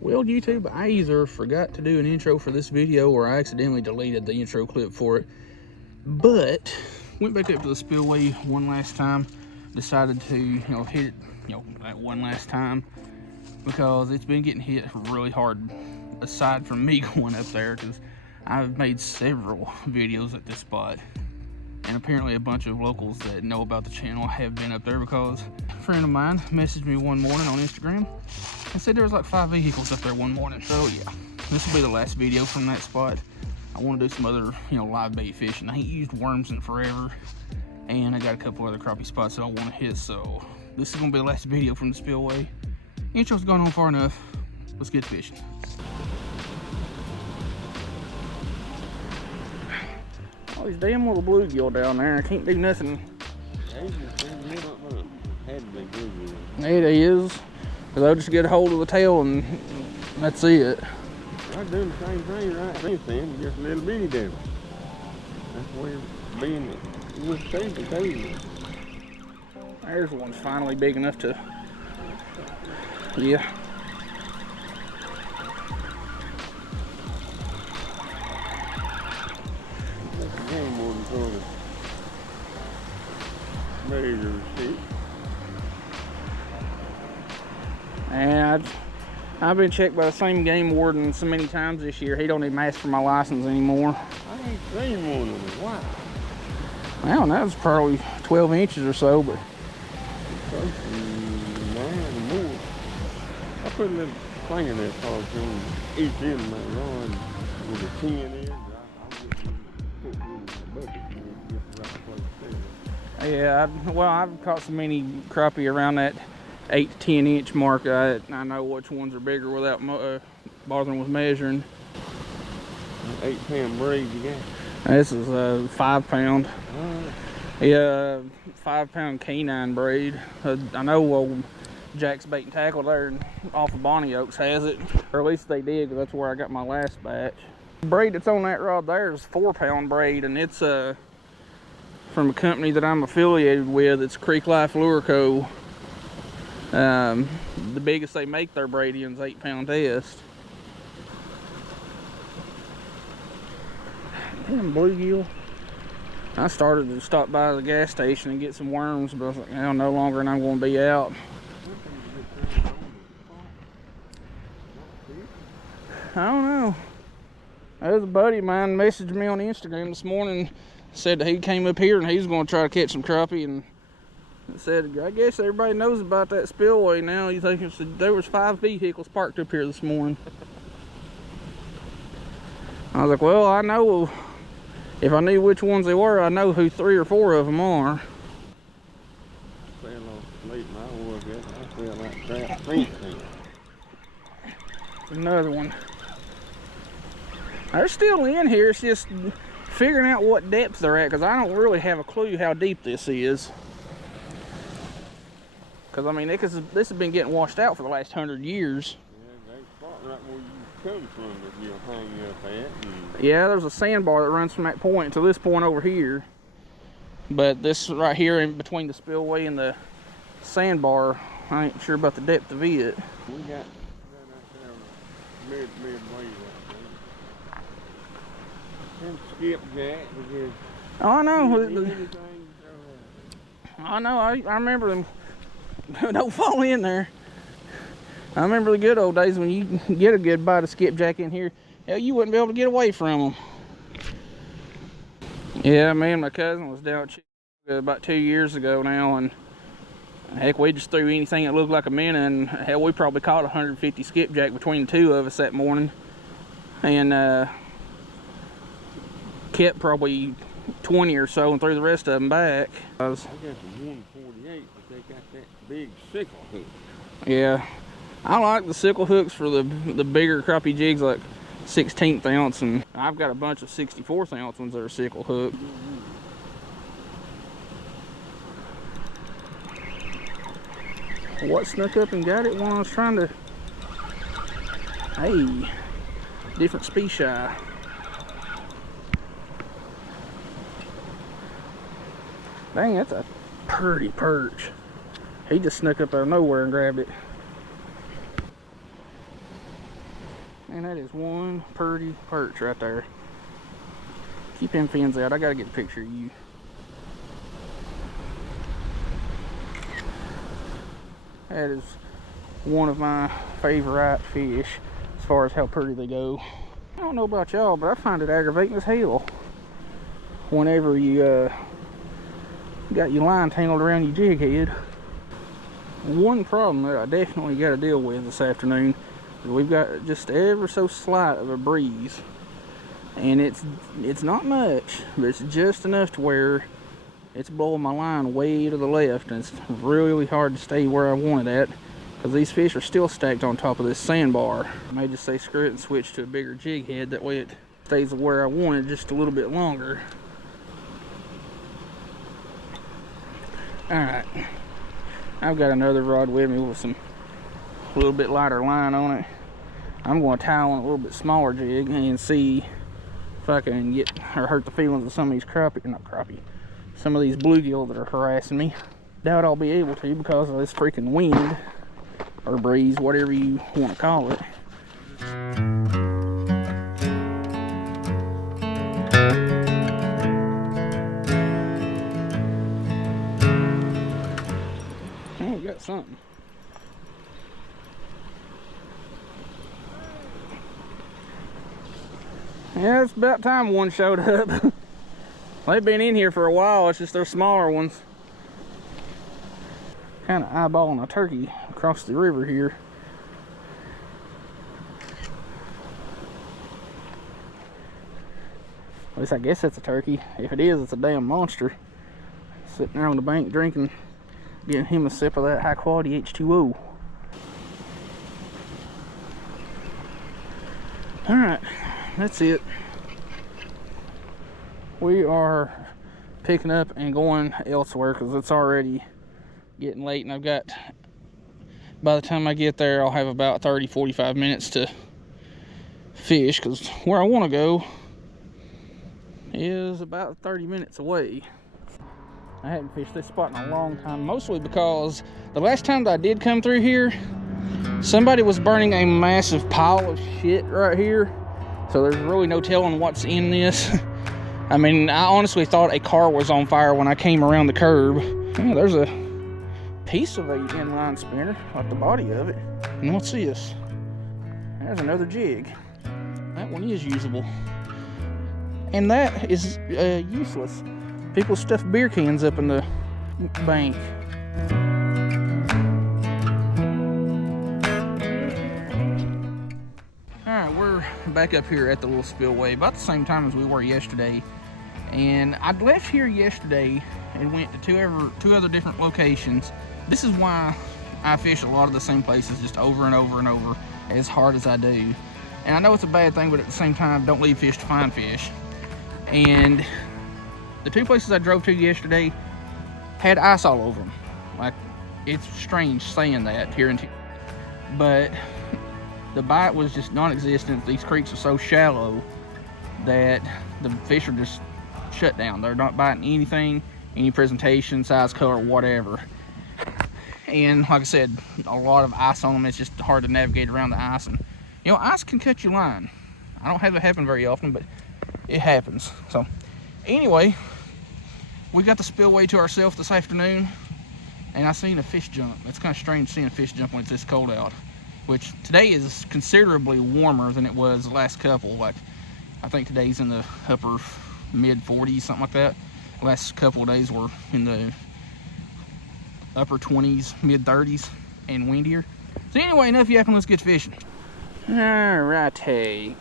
Well, YouTube, I either forgot to do an intro for this video or I accidentally deleted the intro clip for it. But went back up to the spillway one last time. Decided to, hit it, that one last time because it's been getting hit really hard. Aside from me going up there, because I've made several videos at this spot. And apparently a bunch of locals that know about the channel have been up there because a friend of mine messaged me one morning on Instagram and said there was like 5 vehicles up there one morning. So yeah, this will be the last video from that spot. I want to do some other, live bait fishing. I ain't used worms in forever, and I got a couple other crappie spots that I want to hit. So this is gonna be the last video from the spillway. Intro's gone on far enough. Let's get fishing. All these damn little bluegill down there. I can't do nothing. It is. They'll just get a hold of the tail and that's it. I'm doing the same thing right then, just a little bitty down. That's where being with safety. There's one finally big enough to, yeah. Game warden sort of measure stick. And I've been checked by the same game warden so many times this year. He don't even ask for my license anymore. I ain't seen one in a while. Well, that was probably 12 inches or so, but more. I put a little thing in that polish on each end of my rod with a 10 in. yeah, well, I've caught so many crappie around that 8 to 10 inch mark. I know which ones are bigger without bothering with measuring. 8-pound braid you got? This is a 5 pound. Yeah, 5 pound canine braid. I know old Jack's Bait and Tackle there off of Bonnie Oaks has it, or at least they did, because that's where I got my last batch. The braid that's on that rod there is 4 pound braid, and it's from a company that I'm affiliated with. It's Creek Life Lure Co. The biggest they make their braid in's 8 pound test. Damn bluegill. I started to stop by the gas station and get some worms, but I was like, no longer, and I'm going to be out. I don't know. There's a buddy of mine messaged me on Instagram this morning, said that he came up here and he's going to try to catch some crappie, and said, I guess everybody knows about that spillway now. You think there was 5 vehicles parked up here this morning. I was like, well, I know, if I knew which ones they were, I know who 3 or 4 of them are. I fell off late and I was it. I feel like crap fencing. Another one. They're still in here. It's just figuring out what depth they're at, because I don't really have a clue how deep this is. Because, I mean, this has been getting washed out for the last 100 years. Yeah, they spot right where you come from that you'll hang up at. Yeah, there's a sandbar that runs from that point to this point over here. But this right here in between the spillway and the sandbar, I ain't sure about the depth of it. We got out there midway right there. And skipjack because Oh, I know. anything. I know. I remember them. Don't fall in there. I remember the good old days when you get a good bite of skipjack in here. Hell, you wouldn't be able to get away from them. Yeah, me and my cousin was down at Chicago about 2 years ago now, and heck, we just threw anything that looked like a minnow, and hell, we probably caught 150 skipjack between the 2 of us that morning, and kept probably 20 or so and threw the rest of them back. I got the 148, but they got that big sickle hook. Yeah, I like the sickle hooks for the bigger crappie jigs, like 16th ounce, and I've got a bunch of 64th ounce ones that are sickle hook. What snuck up and got it when I was trying to, hey, different species. Dang, that's a pretty perch. He just snuck up out of nowhere and grabbed it. And that is one pretty perch right there. Keep them fins out. I gotta get a picture of you. That is one of my favorite fish as far as how pretty they go. I don't know about y'all, but I find it aggravating as hell whenever you got your line tangled around your jig head. One problem that I definitely got to deal with this afternoon is we've got just ever so slight of a breeze, and it's not much, but it's just enough to where it's blowing my line way to the left, and it's really hard to stay where I want it at because these fish are still stacked on top of this sandbar. I may just say screw it and switch to a bigger jig head, that way it stays where I want it just a little bit longer. Alright, I've got another rod with me with a little bit lighter line on it. I'm going to tie on a little bit smaller jig and see if I can get or hurt the feelings of some of these some of these bluegill that are harassing me. Doubt I'll be able to because of this freaking wind or breeze, whatever you want to call it. Oh, we got something. Yeah, it's about time one showed up. They've been in here for a while, it's just they're smaller ones. Kind of eyeballing a turkey across the river here. At least I guess that's a turkey. If it is, it's a damn monster. Sitting there on the bank drinking, getting him a sip of that high quality H2O. Alright, that's it. We are picking up and going elsewhere because it's already getting late, and I've got, by the time I get there, I'll have about 30-45 minutes to fish, because where I want to go is about 30 minutes away. I hadn't fished this spot in a long time, mostly because the last time that I did come through here, somebody was burning a massive pile of shit right here, so there's really no telling what's in this. I mean, I honestly thought a car was on fire when I came around the curb. Yeah, there's a piece of a inline spinner, like the body of it. And what's this? There's another jig. That one is usable. And that is useless. People stuff beer cans up in the bank. Alright, we're back up here at the little spillway about the same time as we were yesterday. And I'd left here yesterday and went to two other different locations. This is why I fish a lot of the same places just over and over and over as hard as I do. And I know it's a bad thing, but at the same time, don't leave fish to find fish. And the two places I drove to yesterday had ice all over them. Like, it's strange saying that here in but the bite was just non-existent. These creeks are so shallow that the fish are just shut down. They're not biting anything, any presentation, size, color, whatever. And like I said, a lot of ice on them. It's just hard to navigate around the ice. And you know, ice can cut your line. I don't have it happen very often, but it happens. So anyway, we got the spillway to ourselves this afternoon, and I seen a fish jump. It's kind of strange seeing a fish jump when it's this cold out, which today is considerably warmer than it was the last couple. Like, I think today's in the upper mid 40s, something like that. The last couple of days were in the upper 20s, mid 30s, and windier. So anyway, enough yapping, let's get fishing. Alrighty.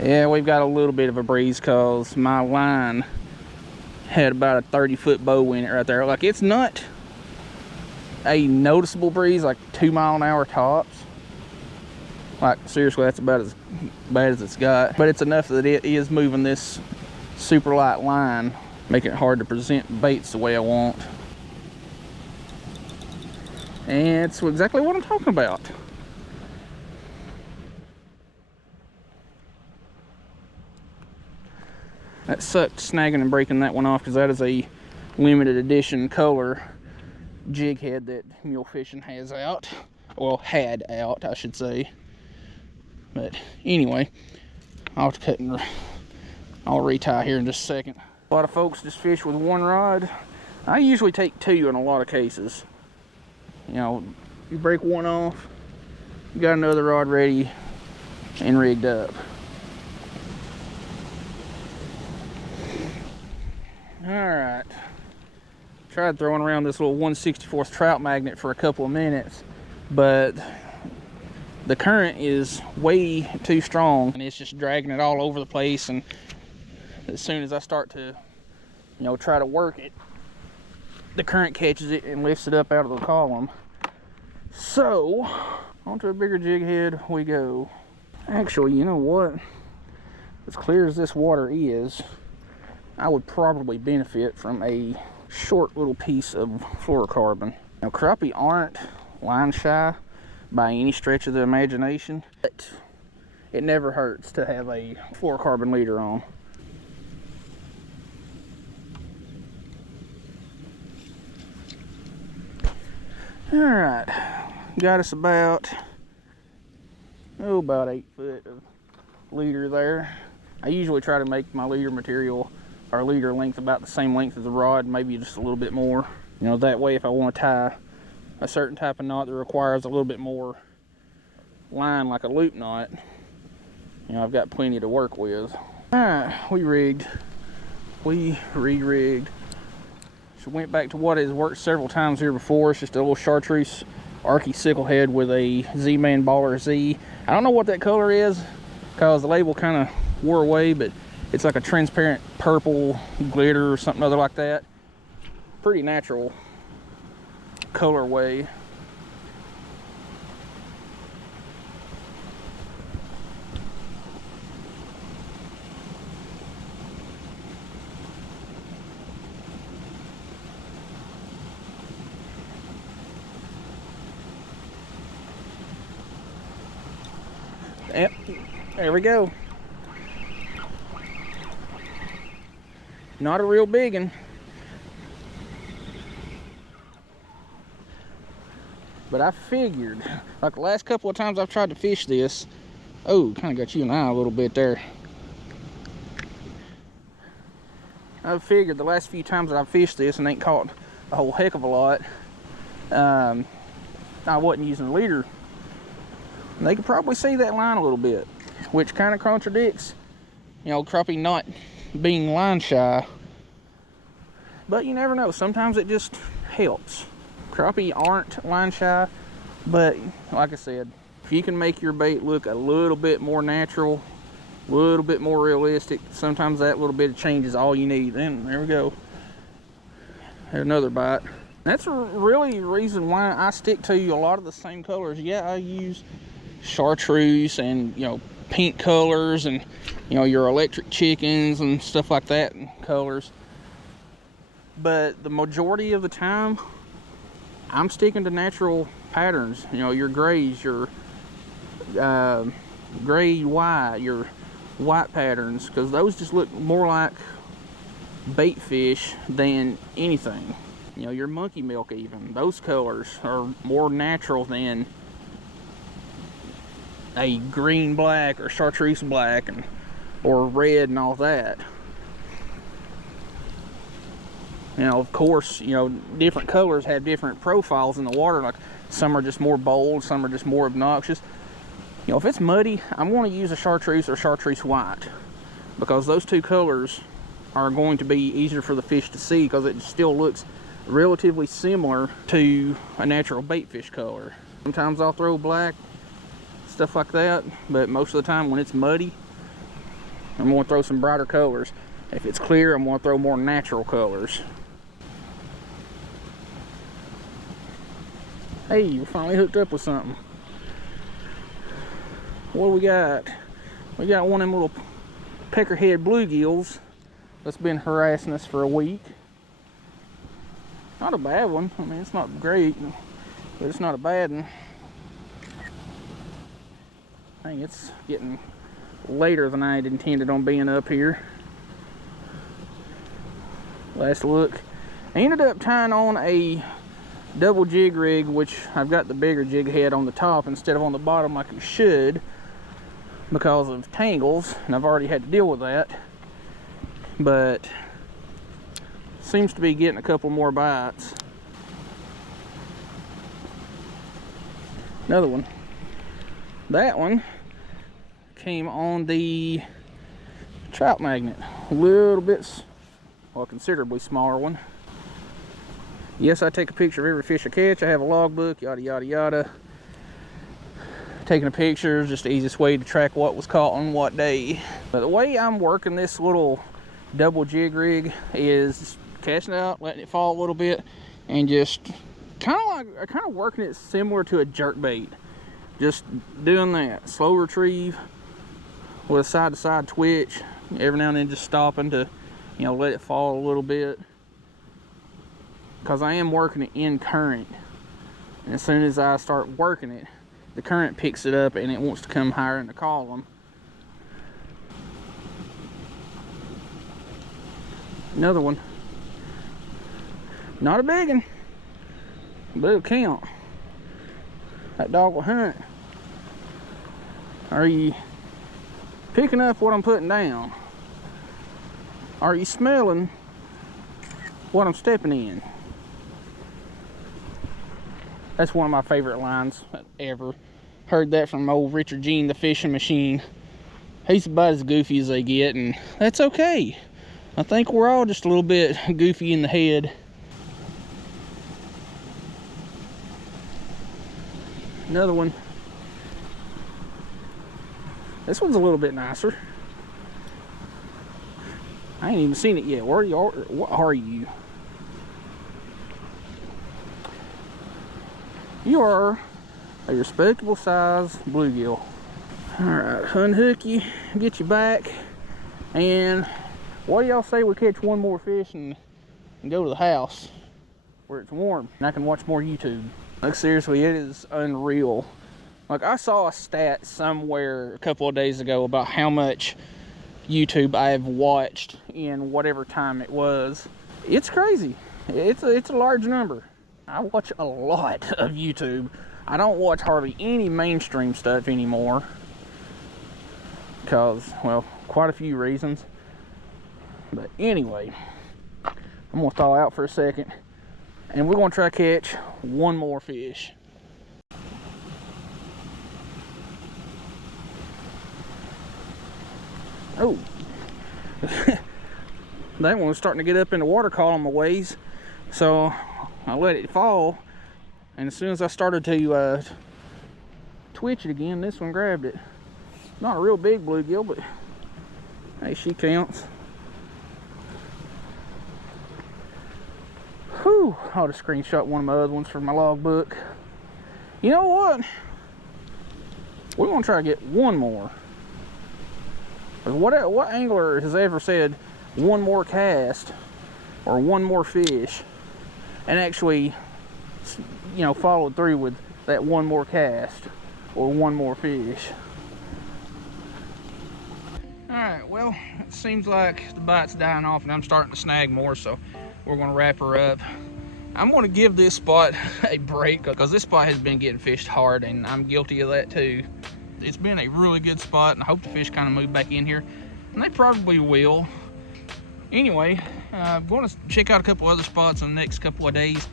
Yeah, we've got a little bit of a breeze because my line had about a 30-foot bow in it right there. Like, it's not a noticeable breeze, like 2 mile an hour tops. Like, seriously, that's about as bad as it's got. But it's enough that it is moving this super light line, making it hard to present baits the way I want. And it's exactly what I'm talking about. That sucked snagging and breaking that one off, because that is a limited edition color jig head that mule fishing has out. Well, had out, I should say. But anyway, I'll have to cut and I'll retie here in just a second. A lot of folks just fish with one rod. I usually take two in a lot of cases. You know, you break one off, you got another rod ready and rigged up. Alright, tried throwing around this little 1/64 trout magnet for a couple of minutes, but the current is way too strong and it's just dragging it all over the place. And as soon as I start to, you know, try to work it, the current catches it and lifts it up out of the column. So onto a bigger jig head we go. Actually, you know what, as clear as this water is, I would probably benefit from a short little piece of fluorocarbon. Now, crappie aren't line shy by any stretch of the imagination, but it never hurts to have a fluorocarbon leader on. Alright, got us about 8 foot of leader there. I usually try to make my leader material or leader length about the same length as the rod, maybe just a little bit more. You know, that way if I want to tie a certain type of knot that requires a little bit more line, like a loop knot, you know, I've got plenty to work with. Alright, we re-rigged. So went back to what has worked several times here before. It's just a little chartreuse Arky sickle head with a Z-Man Baller Z. I don't know what that color is because the label kind of wore away, but it's like a transparent purple glitter or something other like that. Pretty natural colorway. Yep, there we go. Not a real big one, but I figured, like the last couple of times I've tried to fish this, oh, kind of got you in the eye a little bit there. I figured the last few times that I've fished this and ain't caught a whole heck of a lot, I wasn't using a leader. And they could probably see that line a little bit, which kind of contradicts, you know, crappie not being line shy. But you never know, sometimes it just helps. Crappie aren't line shy, but like I said, if you can make your bait look a little bit more natural, a little bit more realistic, sometimes that little bit of change is all you need. And there we go, had another bite. That's really the reason why I stick to a lot of the same colors. Yeah, I use chartreuse and, you know, pink colors and, you know, your electric chickens and stuff like that and colors, but the majority of the time I'm sticking to natural patterns. You know, your grays, your gray white, your white patterns, because those just look more like bait fish than anything. You know, your monkey milk, even those colors are more natural than a green black or chartreuse black and or red and all that. You know, of course, you know, different colors have different profiles in the water. Like some are just more bold, some are just more obnoxious. You know, if it's muddy, I'm going to use a chartreuse or chartreuse white, because those two colors are going to be easier for the fish to see, because it still looks relatively similar to a natural bait fish color. Sometimes I'll throw black, stuff like that, but most of the time when it's muddy, I'm going to throw some brighter colors. If it's clear, I'm going to throw more natural colors. Hey, we're finally hooked up with something. What do we got? We got one of them little peckerhead bluegills that's been harassing us for a week. Not a bad one. I mean, it's not great, but it's not a bad one. I think it's getting later than I had intended on being up here. Last look. I ended up tying on a double jig rig, which I've got the bigger jig head on the top instead of on the bottom like it should. because of tangles, and I've already had to deal with that. But seems to be getting a couple more bites. Another one. That one came on the trout magnet. A little bit, well, considerably smaller one. Yes, I take a picture of every fish I catch. I have a logbook, yada, yada, yada. Taking a picture is just the easiest way to track what was caught on what day. But the way I'm working this little double jig rig is casting it out, letting it fall a little bit, and just kind of working it similar to a jerk bait. Just doing that slow retrieve with a side-to-side twitch, every now and then just stopping to, you know, let it fall a little bit, because I am working it in current, and as soon as I start working it, the current picks it up and it wants to come higher in the column. Another one. Not a big one, but it'll count. That dog will hunt. Are you picking up what I'm putting down? Are you smelling what I'm stepping in? That's one of my favorite lines ever. Heard that from old Richard Jean, the fishing machine. He's about as goofy as they get, and that's okay. I think we're all just a little bit goofy in the head. Another one. This one's a little bit nicer. I ain't even seen it yet. What are you? You are a respectable size bluegill. Alright, unhook you, get you back, and what do y'all say we catch one more fish and go to the house where it's warm and I can watch more YouTube? Like, seriously, it is unreal. Like, I saw a stat somewhere a couple of days ago about how much YouTube I have watched in whatever time it was. It's crazy. It's a large number. I watch a lot of YouTube. I don't watch hardly any mainstream stuff anymore because, well, quite a few reasons. But anyway, I'm gonna thaw out for a second and we're gonna try to catch one more fish. Oh, that one was starting to get up in the water column a ways, so I let it fall, and as soon as I started to twitch it again, this one grabbed it. Not a real big bluegill, but hey, she counts. Whew, I ought to screenshot one of my other ones for my logbook. You know what? We're gonna try to get one more. What angler has ever said one more cast or one more fish and actually, you know, followed through with that one more cast or one more fish? Alright, well, it seems like the bite's dying off and I'm starting to snag more, so we're going to wrap her up. I'm going to give this spot a break because this spot has been getting fished hard, and I'm guilty of that too. It's been a really good spot, and I hope the fish kind of move back in here, and they probably will. Anyway, I'm going to check out a couple other spots in the next couple of days,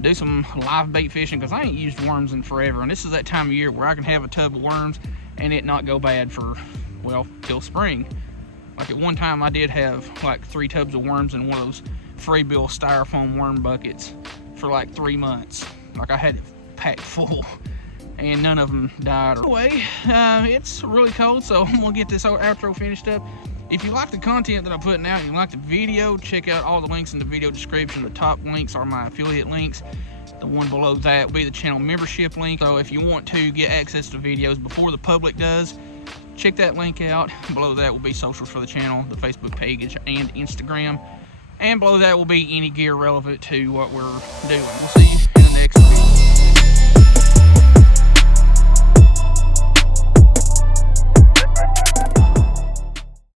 do some live bait fishing, because I ain't used worms in forever, and this is that time of year where I can have a tub of worms and it not go bad for, well, till spring. Like at one time I did have like 3 tubs of worms in one of those Fraybill styrofoam worm buckets for like 3 months. Like I had it packed full and none of them died. Anyway, it's really cold, so I'm gonna get this outro finished up. If you like the content that I'm putting out, you like the video, check out all the links in the video description. The top links are my affiliate links. The one below that will be the channel membership link. So if you want to get access to videos before the public does, check that link out. Below that will be socials for the channel, the Facebook page and Instagram. And below that will be any gear relevant to what we're doing. We'll see you